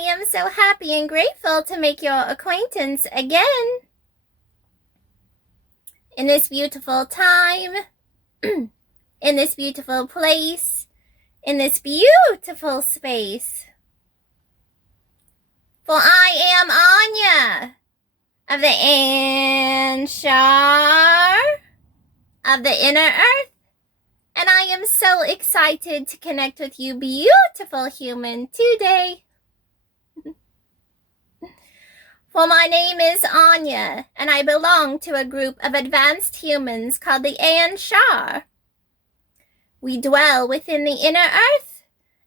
am so happy and grateful to make your acquaintance again. In this beautiful time, in this beautiful place, in this beautiful space. For I am Anya of the Anshar of the Inner Earth, and I am so excited to connect with you beautiful human today. For my name is Anya, and I belong to a group of advanced humans called the Anshar. We dwell within the inner earth,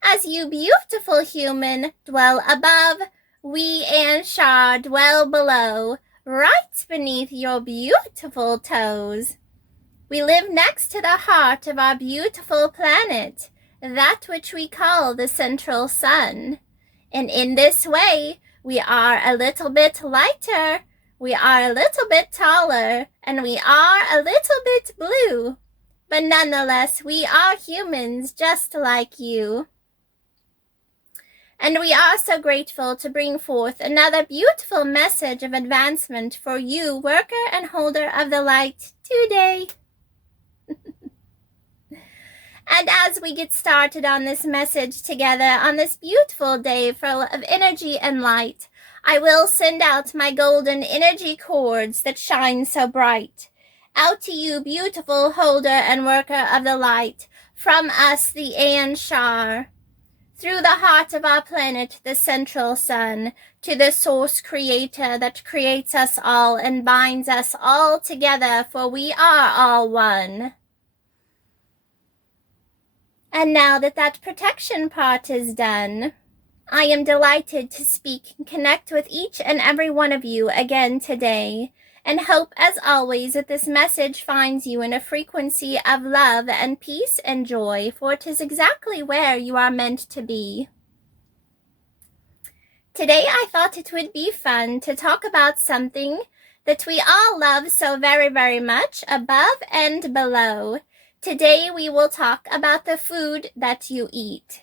as you beautiful human dwell above. We Anshar dwell below, right beneath your beautiful toes. We live next to the heart of our beautiful planet, that which we call the central sun. And in this way, we are a little bit lighter, we are a little bit taller, and we are a little bit blue. But nonetheless, we are humans just like you. And we are so grateful to bring forth another beautiful message of advancement for you, worker and holder of the light, today. And as we get started on this message together on this beautiful day full of energy and light, I will send out my golden energy cords that shine so bright. Out to you, beautiful holder and worker of the light, from us, the Anshar. Through the heart of our planet, the central sun, to the source creator that creates us all and binds us all together, for we are all one. And now that that protection part is done, I am delighted to speak and connect with each and every one of you again today, and hope as always that this message finds you in a frequency of love and peace and joy, for it is exactly where you are meant to be. Today I thought it would be fun to talk about something that we all love so very, very much, above and below. Today we will talk about the food that you eat.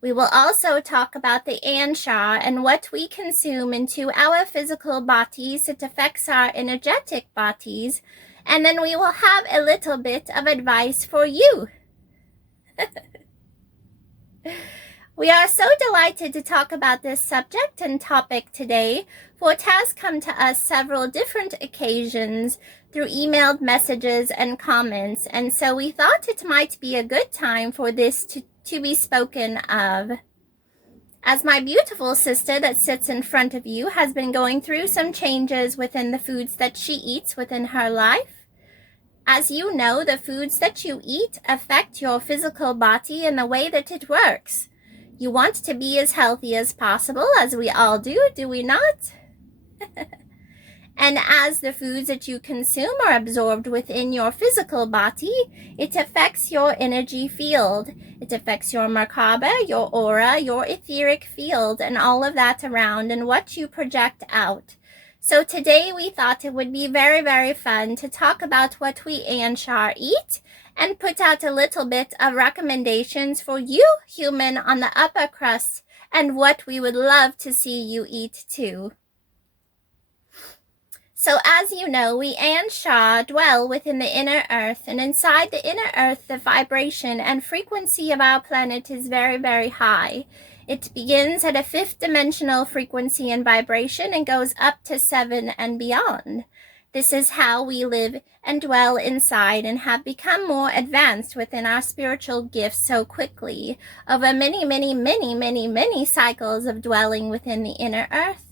We will also talk about the Anshar and what we consume into our physical bodies. It affects our energetic bodies. And then we will have a little bit of advice for you. We are so delighted to talk about this subject and topic today, for it has come to us several different occasions through emailed messages and comments, and so we thought it might be a good time for this to be spoken of. As my beautiful sister that sits in front of you has been going through some changes within the foods that she eats within her life, as you know, the foods that you eat affect your physical body in the way that it works. You want to be as healthy as possible, as we all do we not? And as the foods that you consume are absorbed within your physical body, it affects your energy field. It affects your Merkaba, your aura, your etheric field, and all of that around, and what you project out. So today we thought it would be very, very fun to talk about what we Anshar eat, and put out a little bit of recommendations for you, human, on the upper crust, and what we would love to see you eat too. So as you know, we Anshar dwell within the inner earth, and inside the inner earth, the vibration and frequency of our planet is very, very high. It begins at a 5th dimensional frequency and vibration and goes up to 7 and beyond. This is how we live and dwell inside and have become more advanced within our spiritual gifts so quickly over many, many, many, many, many cycles of dwelling within the inner earth.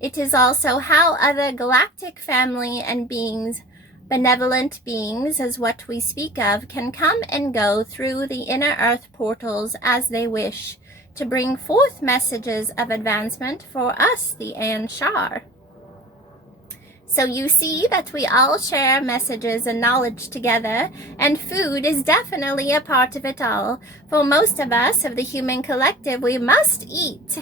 It is also how other galactic family and beings, benevolent beings as what we speak of, can come and go through the inner earth portals as they wish to bring forth messages of advancement for us, the Anshar. So you see that we all share messages and knowledge together, and food is definitely a part of it all. For most of us, of the human collective, we must eat.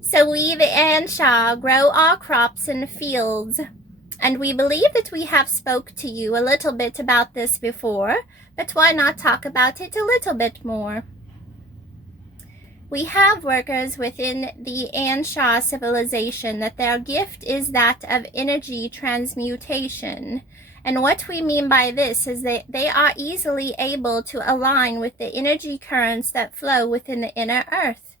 So we, the Anshar, grow our crops in fields, and we believe that we have spoke to you a little bit about this before, but why not talk about it a little bit more? We have workers within the Anshar civilization that their gift is that of energy transmutation. And what we mean by this is that they are easily able to align with the energy currents that flow within the inner earth.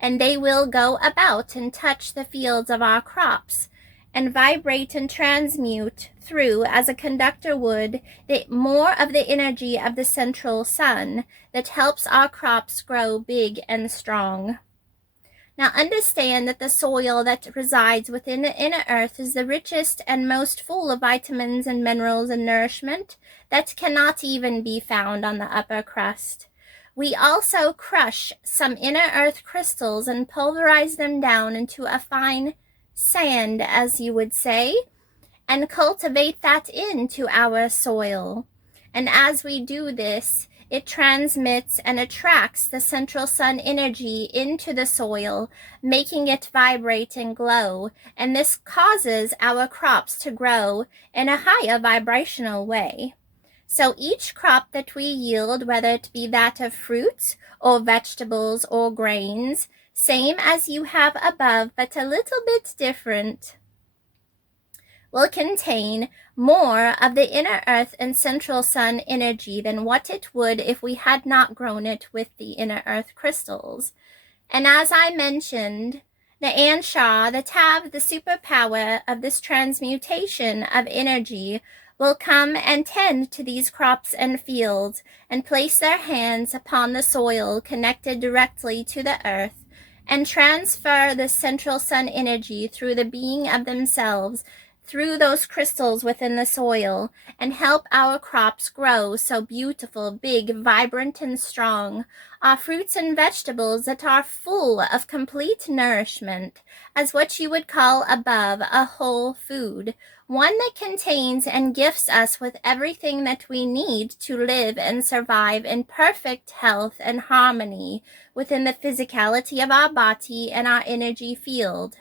And they will go about and touch the fields of our crops and vibrate and transmute through, as a conductor would, more of the energy of the central sun that helps our crops grow big and strong. Now understand that the soil that resides within the inner earth is the richest and most full of vitamins and minerals and nourishment that cannot even be found on the upper crust. We also crush some inner earth crystals and pulverize them down into a fine sand, as you would say, and cultivate that into our soil. And as we do this, it transmits and attracts the central sun energy into the soil, making it vibrate and glow, and this causes our crops to grow in a higher vibrational way. So each crop that we yield, whether it be that of fruits or vegetables or grains, same as you have above, but a little bit different, will contain more of the inner earth and central sun energy than what it would if we had not grown it with the inner earth crystals. And as I mentioned, the Anshar that have the superpower of this transmutation of energy will come and tend to these crops and fields and place their hands upon the soil connected directly to the earth and transfer the central sun energy through the being of themselves through those crystals within the soil and help our crops grow so beautiful, big, vibrant, and strong. Our fruits and vegetables that are full of complete nourishment, as what you would call above a whole food, one that contains and gifts us with everything that we need to live and survive in perfect health and harmony within the physicality of our body and our energy field.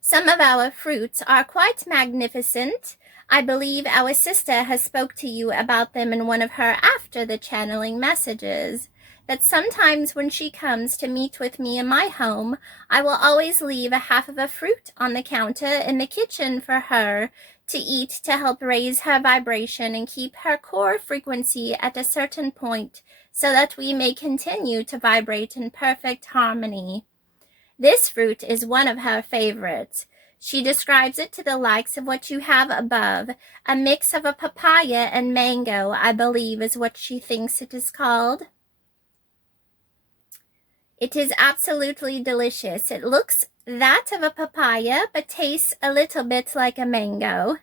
Some of our fruits are quite magnificent. I believe our sister has spoke to you about them in one of her after the channeling messages, that sometimes when she comes to meet with me in my home, I will always leave a half of a fruit on the counter in the kitchen for her to eat to help raise her vibration and keep her core frequency at a certain point so that we may continue to vibrate in perfect harmony. This fruit is one of her favorites. She describes it to the likes of what you have above, a mix of a papaya and mango, I believe is what she thinks it is called. It is absolutely delicious. It looks that of a papaya, but tastes a little bit like a mango.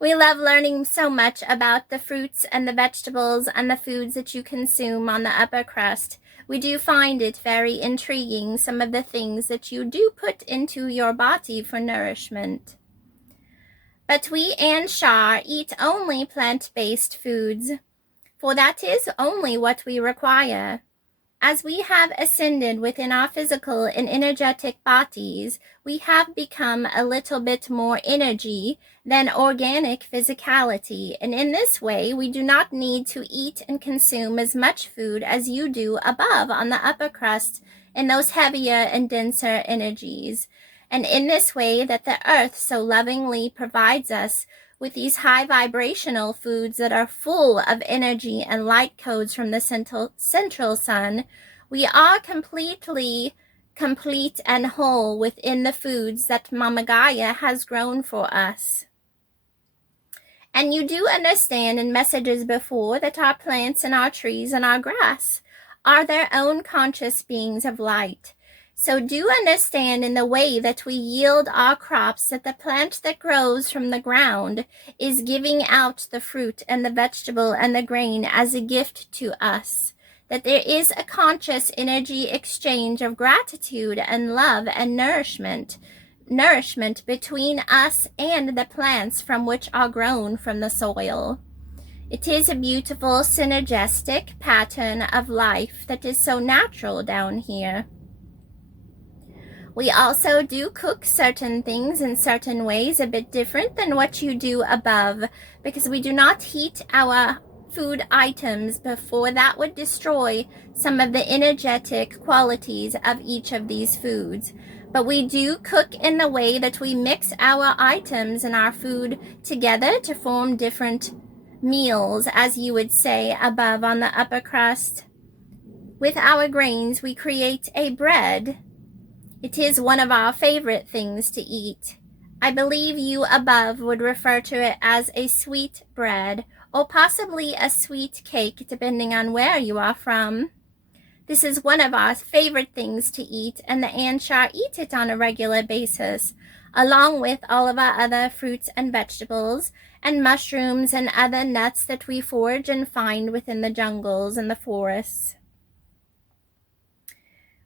We love learning so much about the fruits and the vegetables and the foods that you consume on the upper crust. We do find it very intriguing, some of the things that you do put into your body for nourishment. But we Anshar eat only plant-based foods, for that is only what we require. As we have ascended within our physical and energetic bodies, we have become a little bit more energy than organic physicality, and in this way we do not need to eat and consume as much food as you do above on the upper crust in those heavier and denser energies. And in this way that the earth so lovingly provides us with these high vibrational foods that are full of energy and light codes from the central sun, we are completely complete and whole within the foods that Mama Gaia has grown for us. And you do understand in messages before that our plants and our trees and our grass are their own conscious beings of light. So do understand in the way that we yield our crops that the plant that grows from the ground is giving out the fruit and the vegetable and the grain as a gift to us. That there is a conscious energy exchange of gratitude and love and nourishment between us and the plants from which are grown from the soil. It is a beautiful synergistic pattern of life that is so natural down here. We also do cook certain things in certain ways a bit different than what you do above, because we do not heat our food items before that would destroy some of the energetic qualities of each of these foods. But we do cook in the way that we mix our items and our food together to form different meals, as you would say above on the upper crust. With our grains, we create a bread. It is one of our favorite things to eat. I believe you above would refer to it as a sweet bread, or possibly a sweet cake, depending on where you are from. This is one of our favorite things to eat, and the Anshar eat it on a regular basis, along with all of our other fruits and vegetables, and mushrooms and other nuts that we forage and find within the jungles and the forests.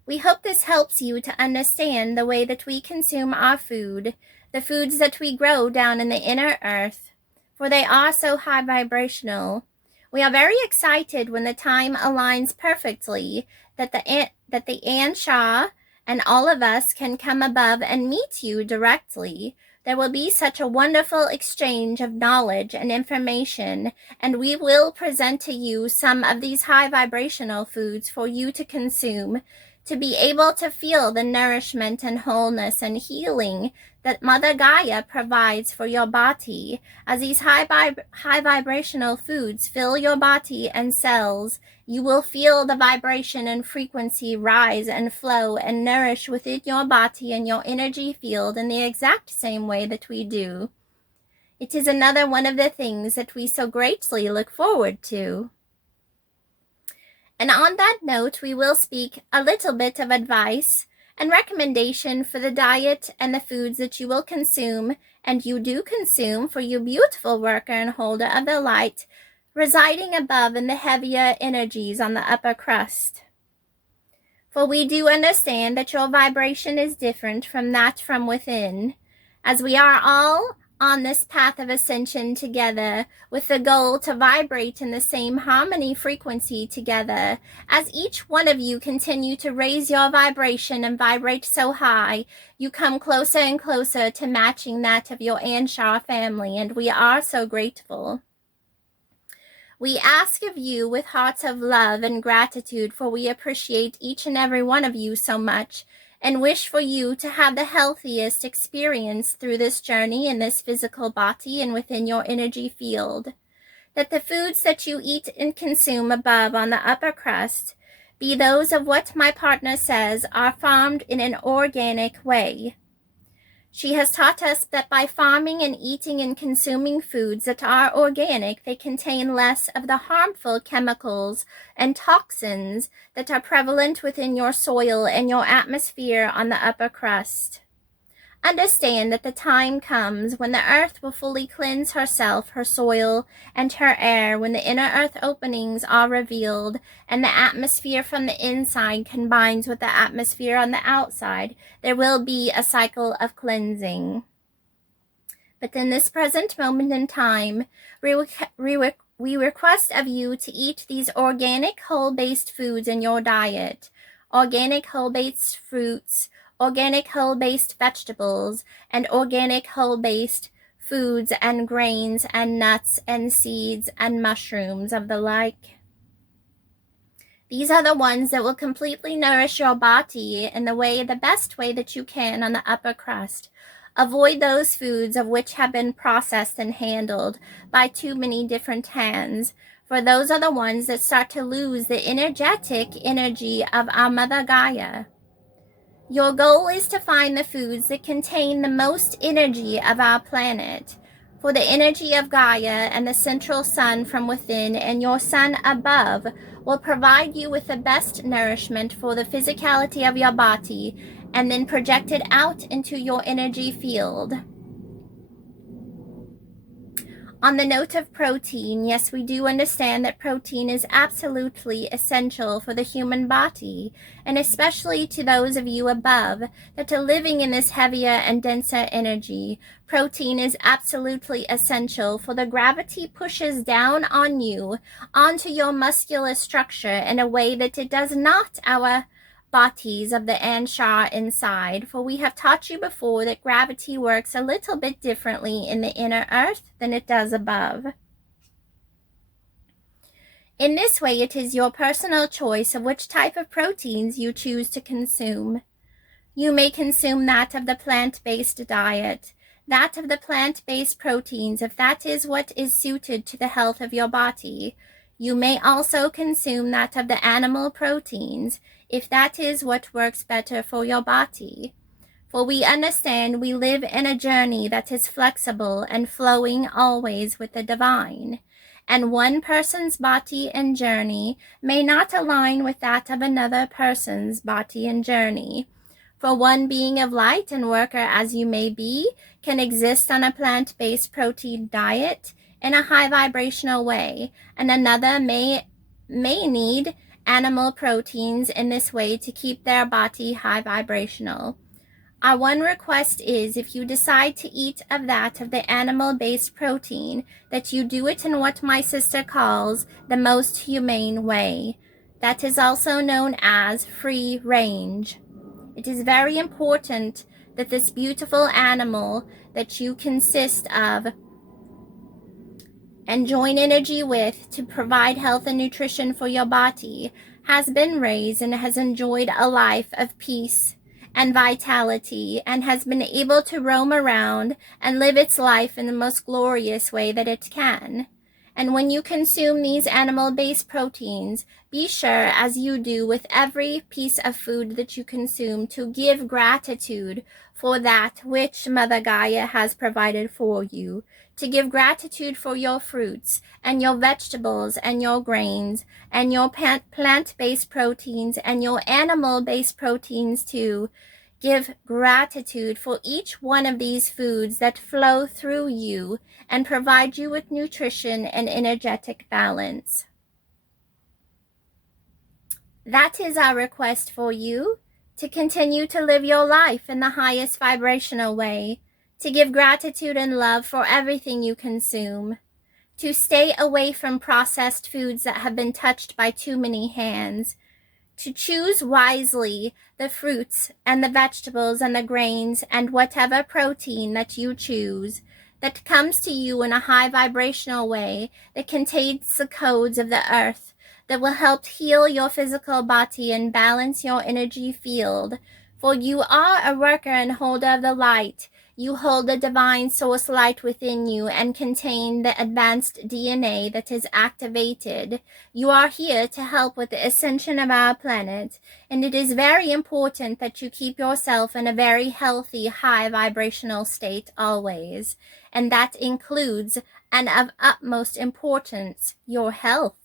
We hope this helps you to understand the way that we consume our food, the foods that we grow down in the inner earth, for they are so high vibrational. We are very excited when the time aligns perfectly that the Anshar and all of us can come above and meet you directly. There will be such a wonderful exchange of knowledge and information, and we will present to you some of these high vibrational foods for you to consume, to be able to feel the nourishment and wholeness and healing that Mother Gaia provides for your body, as these high vibrational foods fill your body and cells. You will feel the vibration and frequency rise and flow and nourish within your body and your energy field in the exact same way that we do. It is another one of the things that we so greatly look forward to. And on that note, we will speak a little bit of advice and recommendation for the diet and the foods that you will consume, and you do consume, for you beautiful worker and holder of the light, residing above in the heavier energies on the upper crust. For we do understand that your vibration is different from that from within, as we are all on this path of ascension together, with the goal to vibrate in the same harmony frequency together. As each one of you continue to raise your vibration and vibrate so high, you come closer and closer to matching that of your Anshar family, and we are so grateful. We ask of you with hearts of love and gratitude, for we appreciate each and every one of you so much, and wish for you to have the healthiest experience through this journey in this physical body and within your energy field. That the foods that you eat and consume above on the upper crust be those of what my partner says are farmed in an organic way. She has taught us that by farming and eating and consuming foods that are organic, they contain less of the harmful chemicals and toxins that are prevalent within your soil and your atmosphere on the upper crust. Understand that the time comes when the earth will fully cleanse herself, her soil, and her air, when the inner earth openings are revealed and the atmosphere from the inside combines with the atmosphere on the outside. There will be a cycle of cleansing. But in this present moment in time, we request of you to eat these organic whole-based foods in your diet, organic whole-based fruits, organic whole-based vegetables, and organic whole-based foods and grains and nuts and seeds and mushrooms of the like. These are the ones that will completely nourish your body in the best way that you can on the upper crust. Avoid those foods of which have been processed and handled by too many different hands, for those are the ones that start to lose the energetic energy of our Mother Gaia. Your goal is to find the foods that contain the most energy of our planet, for the energy of Gaia and the central sun from within and your sun above will provide you with the best nourishment for the physicality of your body, and then project it out into your energy field. On the note of protein, yes, we do understand that protein is absolutely essential for the human body, and especially to those of you above that are living in this heavier and denser energy. Protein is absolutely essential, for the gravity pushes down on you, onto your muscular structure in a way that it does not our bodies of the Anshar inside, for we have taught you before that gravity works a little bit differently in the inner earth than it does above. In this way, it is your personal choice of which type of proteins you choose to consume. You may consume that of the plant-based diet, that of the plant-based proteins, if that is what is suited to the health of your body. You may also consume that of the animal proteins, if that is what works better for your body. For we understand we live in a journey that is flexible and flowing always with the divine. And one person's body and journey may not align with that of another person's body and journey. For one being of light and worker as you may be, can exist on a plant-based protein diet in a high vibrational way, and another may need animal proteins in this way to keep their body high vibrational. Our one request is, if you decide to eat of that of the animal-based protein, that you do it in what my sister calls the most humane way. That is also known as free range. It is very important that this beautiful animal that you consist of and join energy with to provide health and nutrition for your body has been raised and has enjoyed a life of peace and vitality, and has been able to roam around and live its life in the most glorious way that it can. And when you consume these animal-based proteins, be sure, as you do with every piece of food that you consume, to give gratitude for that which Mother Gaia has provided for you, to give gratitude for your fruits and your vegetables and your grains and your plant-based proteins and your animal-based proteins too. Give gratitude for each one of these foods that flow through you and provide you with nutrition and energetic balance. That is our request for you, to continue to live your life in the highest vibrational way, to give gratitude and love for everything you consume, to stay away from processed foods that have been touched by too many hands, to choose wisely the fruits and the vegetables and the grains and whatever protein that you choose that comes to you in a high vibrational way that contains the codes of the earth that will help heal your physical body and balance your energy field. For you are a worker and holder of the light. You hold the divine source light within you and contain the advanced DNA that is activated. You are here to help with the ascension of our planet, and it is very important that you keep yourself in a very healthy, high vibrational state always, and that includes, and of utmost importance, your health.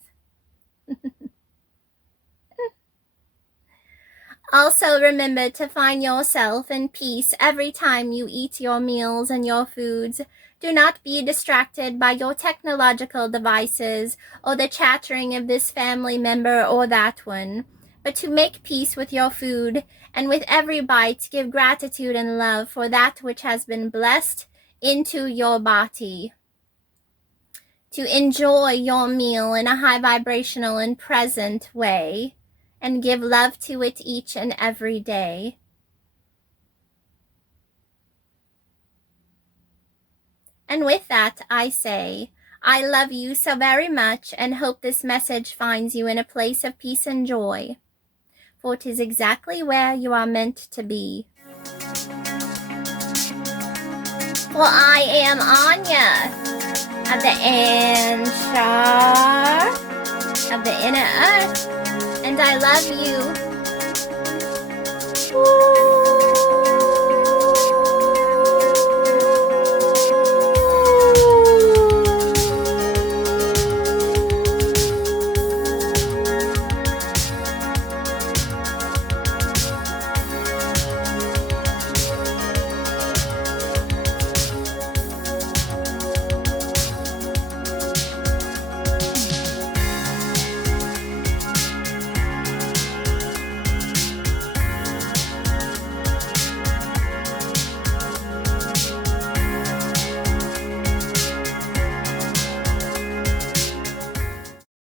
Also remember to find yourself in peace every time you eat your meals and your foods. Do not be distracted by your technological devices or the chattering of this family member or that one, but to make peace with your food, and with every bite give gratitude and love for that which has been blessed into your body. To enjoy your meal in a high vibrational and present way, and give love to it each and every day. And with that, I say, I love you so very much and hope this message finds you in a place of peace and joy, for it is exactly where you are meant to be. For I am Anya of the Anshar of the inner earth, and I love you. Woo.